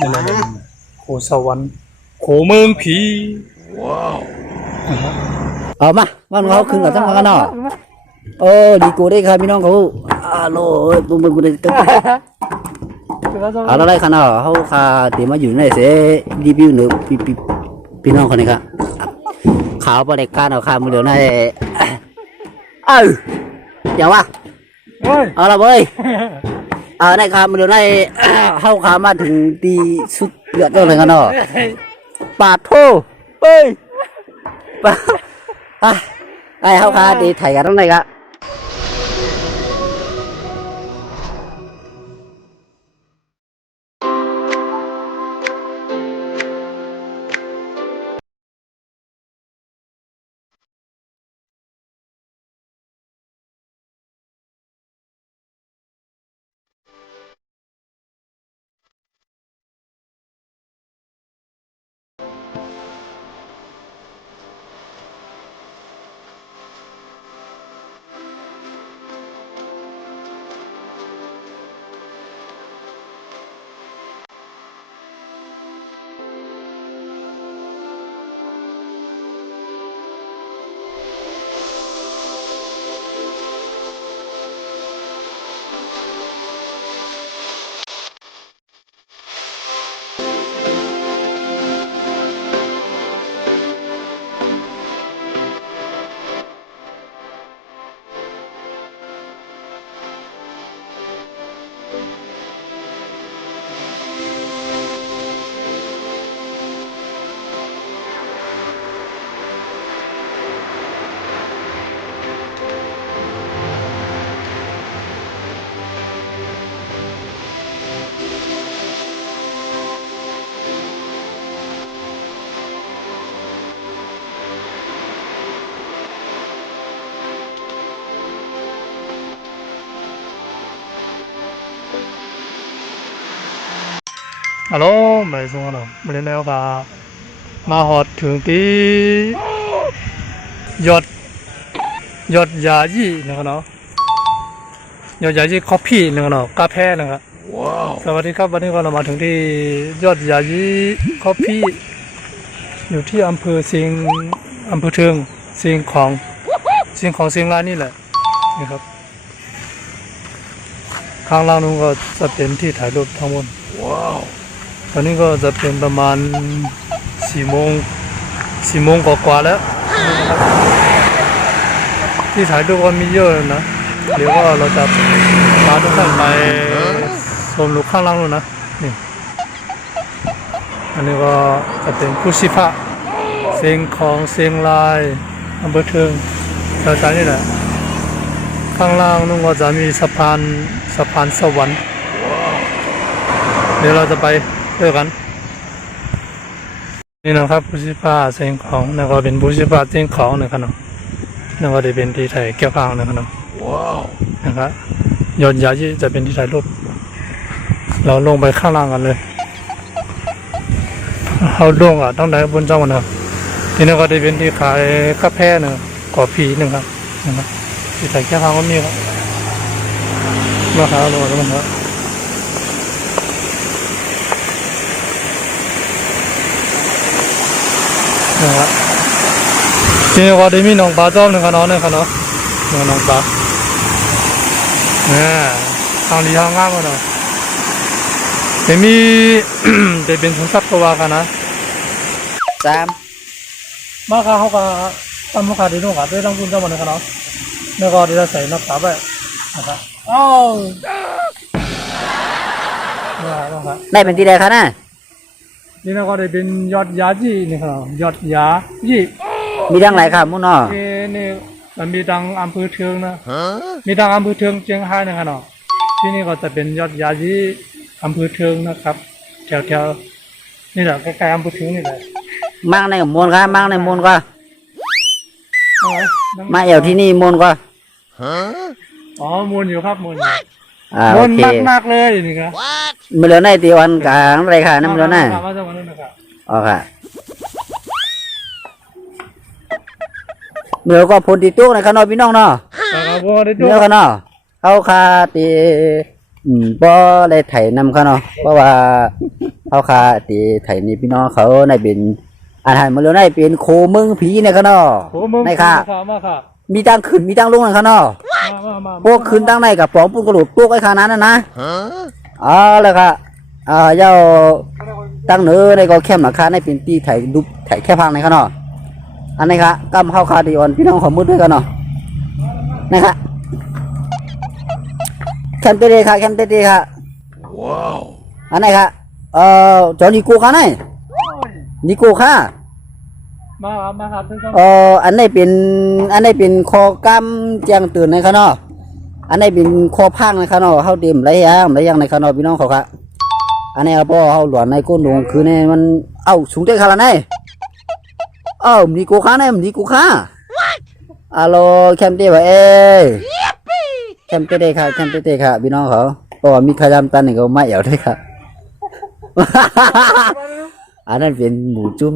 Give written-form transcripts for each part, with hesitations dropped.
นี่แหละโขสวรรค์โขเมืองผีว้าวเอามาบ้านเขาขึ้นกับทั้งกันเนาะโอ้ดีกูได้ครับพี่น้องเขาโลบุ้มบุ้มบุ้มเอาอะไรกันเนาะเขาขาตีมาอยู่ในเสรีวิวหนึ่งพี่น้องคนนี้ครับขาวบริการเอาขามือเดียวในอย่าวะเอาละเว้ยในขามือเดียวในเข้าขามาถึงตีสุดเดือดเลยกันเนาะปาดโถเฮ้ยไอ้เข้าขาตีไถ่กันตรงไหนกะฮัลโหลไม่ส่งแล้วไม่ได้แล้วก็มาหอดถึงที่ยอดยาจีนะครับเนาะยอดยาจีคอฟฟี่นะครับเนาะกาแฟนะครับว้าวสวัสดีครับวันนี้เรามาถึงที่ยอดยาจีคอฟฟี่อยู่ที่อำเภอเทิงเชียงของเชียงรายนี่แหละนี่ครับข้างล่างนู้นก็จะเป็นที่ถ่ายรูปทั้งหมดว้าวตอนนี้ก็จะเป็นประมาณ4 โมงกว่าๆแล้วที่ถ่ายรูปก็มีเยอะนะเดี๋ยวก็เราจะพาทุกท่านไปชมลูกข้างล่างนู้นนะนี่อันนี้ก็จะเป็นผู้ชิพะเชียงของเชียงรายอำเภอเทิงแถวๆนี่แหละข้างล่างนู้นก็จะมีสะพานสวรรค์เดี๋ยวเราจะไปด้วยกันนี่นะครับผู้ชิพาเสียงของแล้วก็เป็นผู้ชิพาเสียงของนะครับแล้วก็ได้เป็นที่ถ่ายเกี่ยวข้างนะครับว้าวนะครับยอดยาที่จะเป็นที่ถ่ายรูปเราลงไปข้างล่างกันเลยเราลงต้องได้บนเจ้ากันนะที่นั่นก็ได้เป็นที่ขายกาแฟนะกาแฟนึงครับนะครับที่ถ่ายเกี่ยวข้างก็มีครับมาหาเราแล้วมันครับนะครับทีนี้ก็ได้มีน้องปลาจอมหนึ่งขนาดน้องปลาทางดีทางงามกันเนาะแต่มี แต่เป็นสวนสัตว์ก็ว่ากันนะมาค่ะเขาก็ทำมาค่ะดีนู่นค่ะด้วยต้องพูดเจ้ามันนะครับเนาะแล้วก็ได้ใส่นักขาไปนะครับนะครับได้เป็นที่ใดครับน่ะนี่นะก็ได้เป็นยอดยาจีนี่ครับยอดยาจีมีทั้งหลายครับมุ่งเนาะนี่มันมีทางอำเภอเทิงนะมีทางอำเภอเทิงเชียงรายนะครับเนาะที่นี่ก็จะเป็นยอดยาจีอำเภอเทิงนะครับแถวนี่แหละใกล้ๆอำเภอเทิงนี่แหละมั่งในมูลครับมั่งในมูลก็มาเอวที่นี่มูลก็อ๋อมูลอยู่ครับมูลอยู่มูลมากเลยนี่ครับมือเลือในตีวันกลางอะไรค่ะน้ำเลือในอ๋อค่ะเมื่อก็พ้นติดตู้ในขนมพี่น้องเนาะเมื่อขนมเขาคาตีบ่ได้ไถนำเขาเนาะเพราะว่า เขาค่ะตีไทยนี่พี่น้องเขาในเป็นอาหารมาเร็วในเป็นโคเมืองผีในข้างนอก โอ้มึง ในค่ะ มาค่ะ มีตังขึ้นมีตังลงในข้างนอก มา พวกขึ้นตั้งในกับปองปุ้นกระโดดพวกไอ้ขานั้นนะอ๋อเลยค่ะเจ้าตั้งเนื้อในก็แคมหลังคาในเป็นตีไถดุไถแค่พังในข้างนอกอันนี้ค่ะกำเข้าคาดีออนพี่น้องของมืดด้วยกันเนาะนะครับแคมเตเดค่ะแคมเตเดค่ะว้าวอันไหนค่ะจอนิโก้ค่ะไหนนิโก้ค่ะมาครับทุกท่าน อันนี้เป็นคอกำเจียงตื่นในข้างนอกอันนี้เป็นคอพังในข้างนอกเขาเต็มไรอย่างในข้างนอกพี่น้องเขาค่ะอันนี้พ่อเขาหลวนในก้นหลวงคือเนี่ยมันสูงเท่าขนาดไหนมีกูค่ะเนี่ยมีกูค่ะฮัลโหลแคมเต้บ่เอ้แคมเต้ค่ะแคมเต้ค่ะพี่น้องเขาก็มีขยำตันนี่ก็ไม่เอาด้วยค่ะ อันนั้นเป็นหมูจุ่ม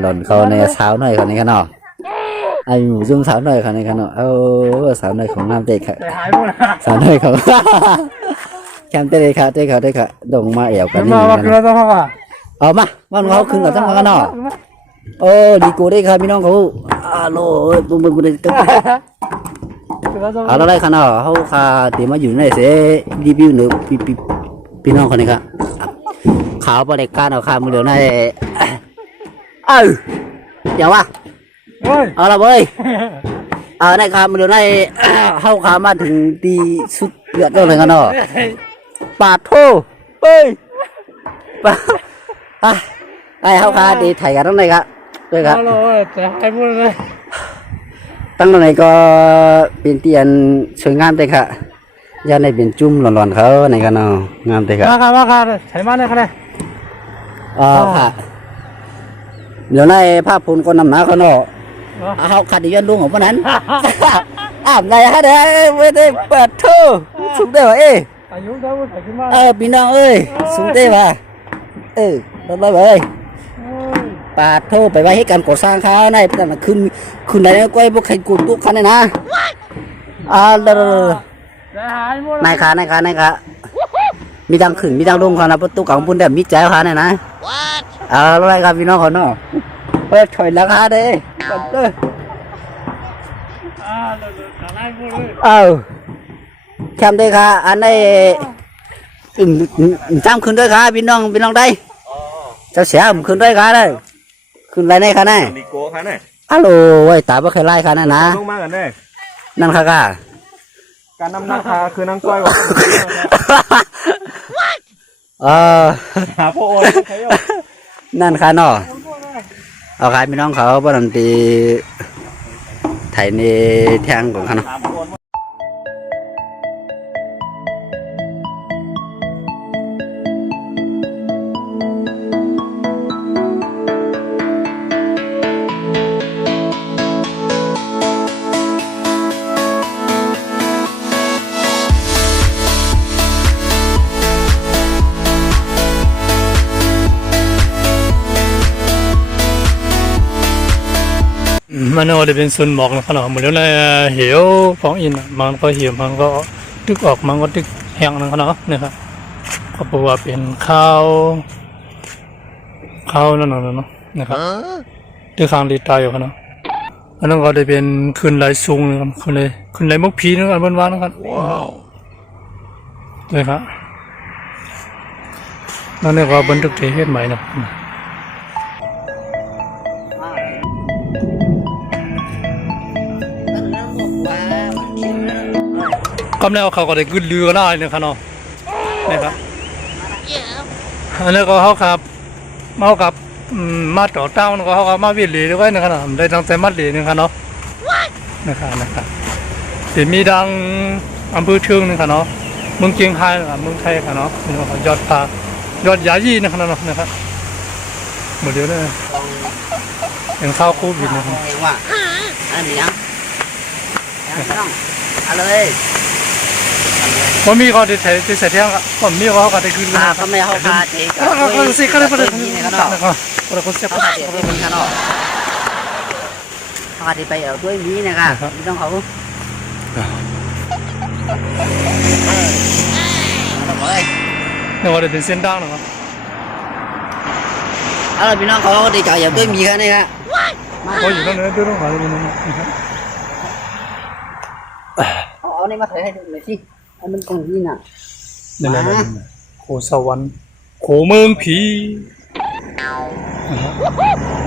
หล่นเขาในเช้าหน่อยเขาในข้างนอกไอหมูจุ่มเช้าหน่อยเขาในข้างนอกเช้าหน่อยของน้ำเตะค่ะเช้าหน่อยเขาแคมเต้ค่ะเต้ค่ะดงมาเอี่ยวกันนี่มาวันเขาขึ้นกับทั้งข้างนอกดีกูได้ครับพี่น้องเขาโลบุ้มได้แล้วได้ข้างนอกเขาคาตีมาอยู่ในเสรีวิวหรือพี่น้องคนนี้ครับขาวบริการเอาคามือเดียวในเดี๋ยววะเอาละเว้ยในคามือเดียวในเข้าคามาถึงตีสุดเดือดเลยกันเนาะปาดโถเฮ้ยไอ้เข้าคาตีไถกันตรงไหนครับด้วยครับตั้งตรงไหนก็เป็นเตียนสวยงามเลยค่ะย่านในเป็นจุ่มหลอนๆเขาในกันเนาะงามเลยค่ะมาค่ะใช้มาเลยค่ะค่ะเดี๋ยวในภาพพูนก็นำหนาเขาเนาะเขาขัดยันลุงของพวกนั้นไงฮะเด้ไม่ได้เปิดเท่าสุดเด้ออายุเท่าไหร่ขึ้นมาพี่น้องสุดเด้อว่ะรถไปปาดโทษไปไว้ให้การก่อสร้างเขาในพนักขึ้นไหนก็ไอ้พวกใครกูตุกคันนะนายค่ะมีดังขึ้นมีดังลงเขานะประตูของปุ่นแบบมีใจเขาเนี่ยนะอะไรครับพี่น้องเขาเนาะเปิดถอยราคาเด้แคมได้ค่ะอันได้จำขึ้นด้วยค่ะพี่น้องได้เจ้าเสียขึ้นด้วยค่ะได้ขึ้นไรในค่ะแน่ดีโก้ค่ะแน่ฮัลโหลไว้ตาบ่เคยไล่ค่ะนั่นนะลงมากันได้นั่นค่ะการนำราคาคือนั่งก้อยก่อนหาพ่อโอนนั่นค่ะเนาะเอาขายพี่น้องเขาบ้านตีไถในแทงของเขาเนาะมันเอาได้เป็นส่วนหมอกนะขนาดเหมือนในเหวของอินมันก็เหี่ยวมันก็ดึกออกมันก็ดึกแห้งนะขนาดนะครับก็บอกว่าเป็นข้าวนั่นน่ะเนาะนะครับด้วยข้างดีตายอยู่ขนาดอันนั้นก็ได้เป็นคืนไหลสูงนะครับคืนไหลมุกผีนะครับบนวันนะครับว้าวเลยครับนั่นนี่ก็บันทึกเทศใหม่นะกำเนิดเขาก็ได้ขึ้นเรือได้นะครับเนาะนี่ครับอันนี้ก็เขาขับมาต่อเต้าก็เขาขับมาวิ่งเหลีด้วยนะครับได้ตั้งแต่มัดเหลีนะครับเนาะนะครับที่มีดังอำเภอเชียงนะครับเนาะเมืองเชียงไฮ้นะครับเมืองไทยครับเนาะนี่ก็ยอดยายีนะครับเนาะนะครับหมดเดียวเลยอย่างข้าวโควิดนะครับอันนี้ยังอะไรผมมีเขาได้ใช้เที่ยงผมมีเขาก็ได้คืนนะทำไมเขาพาเจ๊ก็สิก็ได้ประเด็นนี้นะครับเราคนเสียบเดี๋ยวเป็นขนมพาไปเอาด้วยนี้นะครับไม่ต้องเขาน เนี่ยว่าจะเป็นเส้นด่างนะครับ เอาล่ะพี่น้องเขาได้จ่ายอย่างด้วยมีแค่นี้ครับ โอ้ยอยู่ตรงนั้นด้วยต้องหาตรงนั้นนะครับ เอานี่มาถ่ายให้ดูหน่อยสิให้มันตรงนี้น่ะ นี่แหละโขสวรรค์โขเมืองผีนะครับ